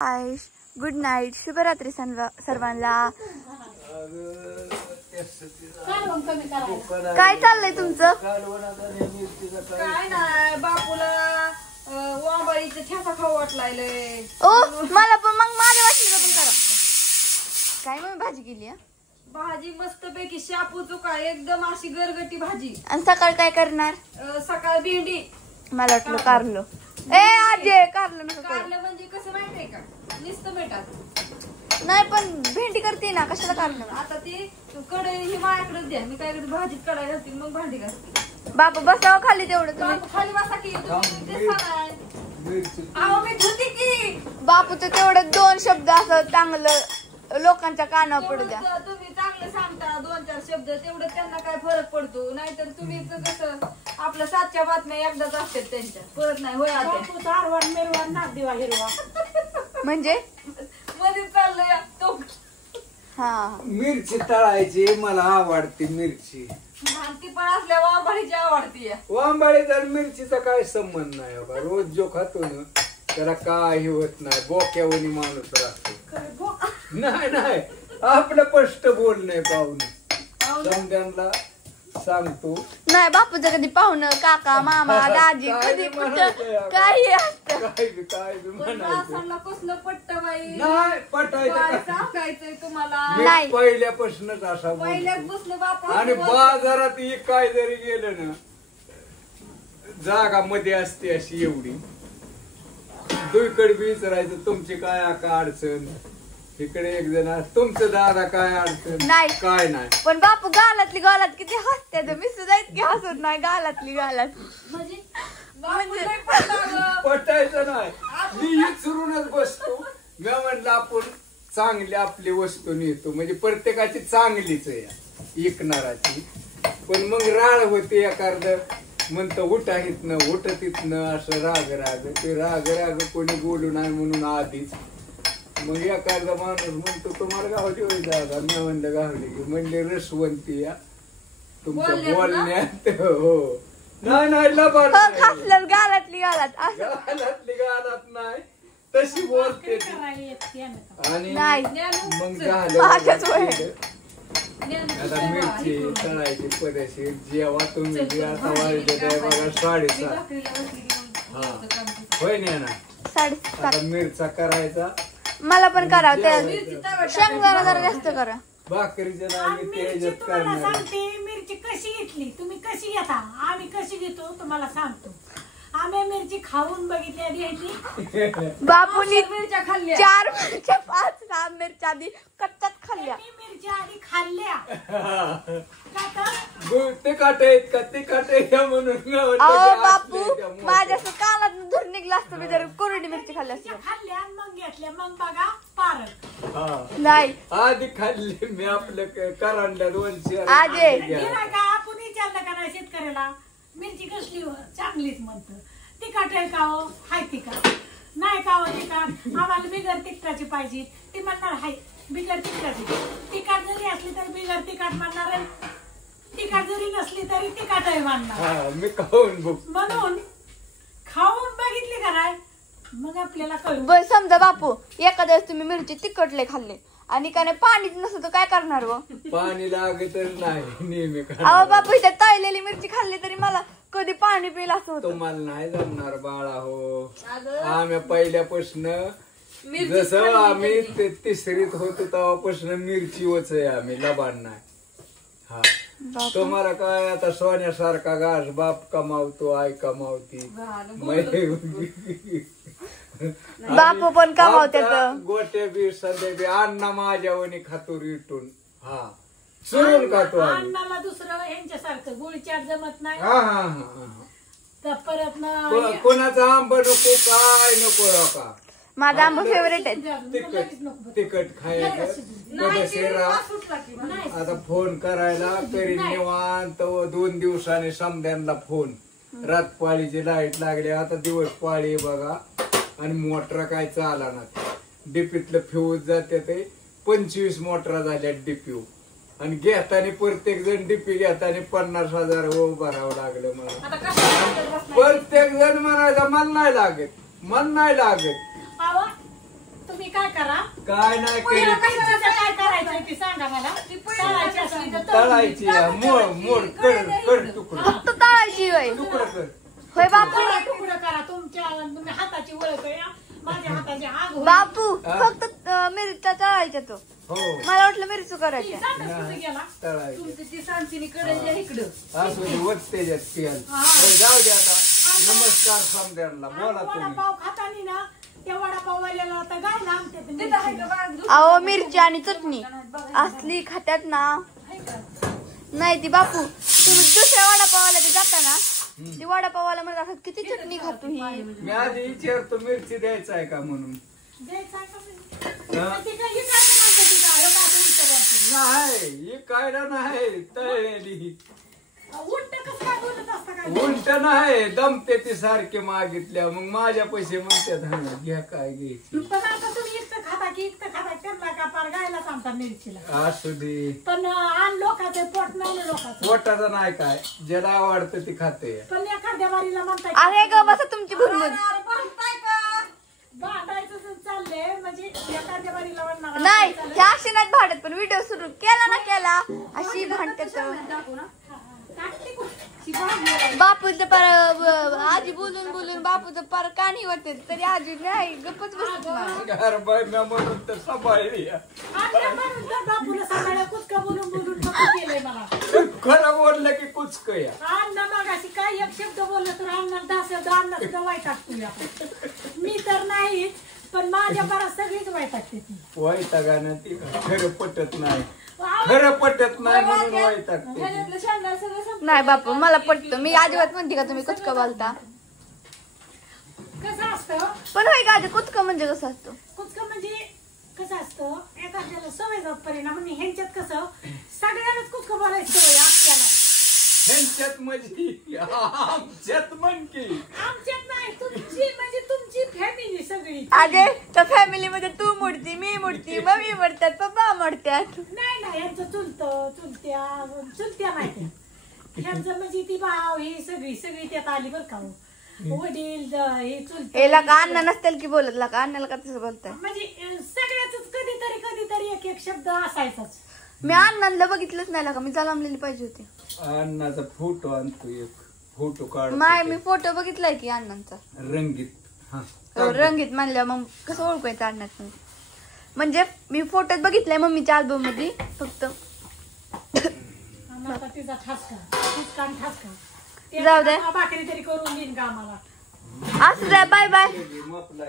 हाय, good night, शुभरात्री सर्वांना. काय चाललंय तुमचं? काय नाही, बापूला वांबाळीचं ठेसा खाऊ वाटलाय. ओ मला पण मग माझ्या वाटलं पण करा. काय मग भाजी केली? भाजी मस्त पैकी शापू चुका, एकदम अशी गरगटी भाजी. आणि सकाळ काय करणार? सकाळ भेंडी. मला वाटलं कारलं. आजे कारलं नको. कारलं म्हणजे कसं माहितीये का, नुसतं मिठात नाही, पण भेंडी करते ना, कशाला कारलं? आता ती कढई ही माझ्याकडे द्या, मी काय करते भाजीत कढाई घालते मग भांडी घालते. बापू बसावं खाली तेवढं तुम्ही. खाली बसा की अहो मी धुते की. बापूचं तेवढं दोन शब्द असं चांगलं लोकांच्या कानावर पडू द्या. तुम्ही चांगलं सांगता 2-4 शब्द, तेवढं त्यांना काय फरक पडतो. नाहीतर तुम्ही कसं आपल्या सातच्या बातम्या एकदाच असतात त्यांच्या, परत नाही होय. म्हणजे मध्ये चाललंय तो. हा, मिरची तळायची मला आवडते. मिरची ती पण असल्या वांबाळीची आवडती. वांबाळी तर मिरचीचा काय संबंध नाही बाबा. रोज जो खातो ना त्याला काही होत नाही. बोक्यावनी माणूस राहतो. नाही आपलं स्पष्ट बोलणं पाहुणे समद्यांना सांगतो. नाही बापूचं कधी पाहुणं काका मामा दाजी कधी कुठं काही असतं. काय म्हणायचं कसलं पट्ट बाई नाही पटायचं. सांगायचंय तुम्हाला, नाही. पहिल्यापासूनच असा पहिल्यापासून बापू. आणि बाजारात काय जरी गेलं ना, जागा मध्ये असते अशी एवढी, दुईकडे बी विचारायचं तुमची काय आका अडचण. इकडे एक जण तुमचं दादा काय अडचण नाही. काय नाही. पण बापू गालातली गालात किती हसते. मी सुद्धा इतकी हसत नाही गालातली गालात. म्हणजे पटायचं नाही. मी विचारूनच बसतो. मी म्हणलं आपण चांगली आपली वस्तू नेतो, म्हणजे प्रत्येकाची चांगलीच आहे विकणाराची. पण मग राळ होते एखादं म्हणतं उठा इथनं उठत इथनं, असं राग ते राग कोणी बोलू नाही म्हणून आधीच. मग एखादा माणूस म्हणतो तुम्हाला गावली होई दादा. मी म्हणलं गावली की, म्हणले रसवंती या तुमच्या बोलण्यात. हो नाही लबाड हसलं गालातली गालात असं. गालातली गालात नाही, तशी बोलते. आणि मग झालं आता मिरची तळायची पदेशीर. जेव्हा तुम्ही आता वाजले बघा 7:30. हा होय ना. 7:30 आता मिरचा करायचा. मला पण करा. शेंगदाणा जरा जास्त करा. भाकरीच्या नावाने त्याच्यात करणार. सांगते मिरची कशी घेतली, तुम्ही कशी घेता, आम्ही कशी घेतो तुम्हाला सांगतो. आम्ही मिरची खाऊन बघितली घ्यायची. बापूनी मिरच्या खाल्ल्या 4 मिरच्या 5-6 मिरच्या आधी कच्च्यात खाल्ल्या. मिरची आधी खाल्ल्या ते काटे का ते काटे घ्या म्हणून. अहो बापू माझ्या कानात धूर निघला असतं, मी जर कोरडी मिरची खाल्ली असती. खाल्ल्या मग घेतल्या, मग बघा पारक. नाही आधी खाल्ली मी आपलं करांडल्या 200 आजे का आपण विचारलं का नाही शेतकऱ्याला मिरची कसली चांगलीच म्हणतं. तिखट आहे का हो, हाय तिखट नाही का हो तिखट, आम्हाला बिगर तिखटाची पाहिजे. ती म्हणणार हाय बिगर तिखटाची. तिखट जरी असली तरी बिगर तिखट म्हणणार, तिखट जरी नसली तरी तिखट आहे म्हणणार. मी खाऊन बघ म्हणून खाऊन बघितली का नाही मग आपल्याला कळू. बर समजा बापू एखाद्या वेळेस तुम्ही मिरची तिखटले खाल्ले आणि काय पाणीच नसतं तर काय करणार? व पाणी लागत नाही नेहमी. अहो बापू इथे तळलेली मिरची खाल्ली तरी मला कधी पाणी पिलं असं होतं. तुम्हाला नाही जमणार बाळा. हो आम्ही पहिल्यापासून जसं आम्ही 3रीत होतो तेव्हापासून मिरची वच आहे आम्ही, लबाड नाही. हा तुम्हाला काय आता सोन्यासारखा घास बाप कमावतो आई कमावती. बापू पण कमावते. गोटे बी सध्या बी अण्णा माझ्यावनी खातो रिटून. हा सुरून खातो अन्नाला दुसरं यांच्यासारखं गुळचाट जमत नाही. तर परत कोणाचा आंब नको काय नको का. माझा आंबा फेवरेट आहे. तिखट खायचं. आता फोन करायला तरी निवांत 2 दिवसाने समद्यांना फोन. रातपाळीची लाईट लागली, आता दिवस पाळी बघा. आणि मोटर काय चाला ना, डीपीतलं फ्यूज जाते ते 25 मोटरा झाल्या डीपी. आणि घेताना प्रत्येक जण डीपी घेताना 50,000 भरावं लागलं मला. प्रत्येक जण म्हणायचा मन नाही लागत. काय नाही पहिलं करीत मिरचीचं काय करायचं ते सांगा मला तळायची असली तर तळायची मोड मोड कर तुकडं फक्त तळायची होय तुकडं कर होय बापू तुकडं करा तुम्ही हाताची ओळख आहे हा. माझ्या हाताची आग होईल. बापू हा? फक्त मिरच्या तळायच्या तो हो मला वाटलं मिरचू करायच्या सांगच कुठे गेला तळायची तुमची ती सांगची कडेच्या इकडं असू दे वत त्याच्यात तेल जाऊ दे आता नमस्कार समद्यांना बोला तुम्ही वडापाव खातानी ना त्या वडापाववाल्याला आता गाय लांबते ते तिथं आहे मिरची. का बाग? दुसरं अहो मिरची आणि चटणी असली खात्यात ना आहे का? नाही ती बापू तुम्ही दुसऱ्या वडापावाला ते जाता ना ती वडापावाला म्हणत असत किती चटणी खातो ही मी आधी विचारतो मिरची द्यायचा आहे का म्हणून द्यायचं आहे का म्हणजे? हा? पण ती काय ही काय म्हणते ती काय? हे काय उलटं बोलते. नाही ही कायला नाही तळलेली उलटं कसं काय बोलत असतं काय? उलट नाही दमते ती सारखे मागितल्या मग माझ्या पैसे म्हणतात हा घ्या काय घ्यायची पण आता तुम्ही इतकं खाता की इतकं खाता त्यांना का पार गायला सांगता मिरचीला असू दे पण आण लोकांचे पोट नाही लोकांचं पोटाचं नाही काय ज्याला आवडतं ते खाते पण एखाद्या बारीला म्हणताय अरे ग बसा तुमची भरपूर अरे म्हणताय का? भांडायचं जर चाललंय म्हणजे एखाद्या बारीला म्हणणार नाही ह्या अशी नाही भांडत पण व्हिडिओ सुरू केला ना केला अशी भांडतात दाखवू ना. टाकते कुठे? ती भाजी आहे. बापूचं पर आजी बोलून बोलून बापूचं पर कानी होते तरी आजी नाही गप्पच बसत नाही घर बाय मी म्हणून तर सांभाळली आपल्या म्हणून बापूला सांगायला कुचका बोलून बोलून फक्त केलंय मला खरं बोललं की कुचक या अण्णा मग अशी काही एक शब्द बोललं तर अण्णा 10 शब्द अण्णा सुद्धा वाईट टाकतो मी तर नाही पण माझ्या बराच सगळीच वाईट टाकते ती वैतागानं ती खरं पटत नाही खरं पटत नाही म्हणून वैतागते ह्याच्यातलं शेंगदाणा सगळं संपलं. नाही बापू मला पटतं मी अजिबात म्हणते का तुम्ही कुचकं बोलता कसं असतं पण होय का आधी कुचकं म्हणजे कसं असतं कुचकं म्हणजे कसं असतं एखाद्याला सवय जात परिणाम आणि ह्यांच्यात कसं सगळ्यालाच कुचकं बोलायचं सवय आपल्याला ह्यांच्यात म्हणजे आमच्यात म्हण की आमच्यात नाही तुमची म्हणजे तुमची फॅमिली सगळी अगे त्या फॅमिलीमध्ये तू मोडती मी मोडती मम्मी मोडतात पप्पा मोडतात नाही नाही यांचं चुलत्या माहिती ह्यांचं म्हणजे ती भाव ही सगळी त्यात आली बरं का हो. वडील हे चुलते याला का अण्णा नसतील की बोलत ला का अण्णाला का तसं बोलताय म्हणजे सगळ्याच कधीतरी एक एक शब्द असायचाच मी अण्णांना बघितलंच नाही का मी जालामलेली पाहिजे होती अण्णाचा फोटो आणतो एक फोटो काढ माय मी फोटो बघितलाय की अण्णांचा रंगीत हा रंगीत मानल्या मग कसं ओळखायचं अण्णात म्हणजे मी फोटोत बघितलाय मम्मीच्या अल्बम मध्ये फक्त आणि आता तिचा ठसका ते जाऊ दे. भाकरी तरी करून देईन का आम्हाला असं बाय बाय मपला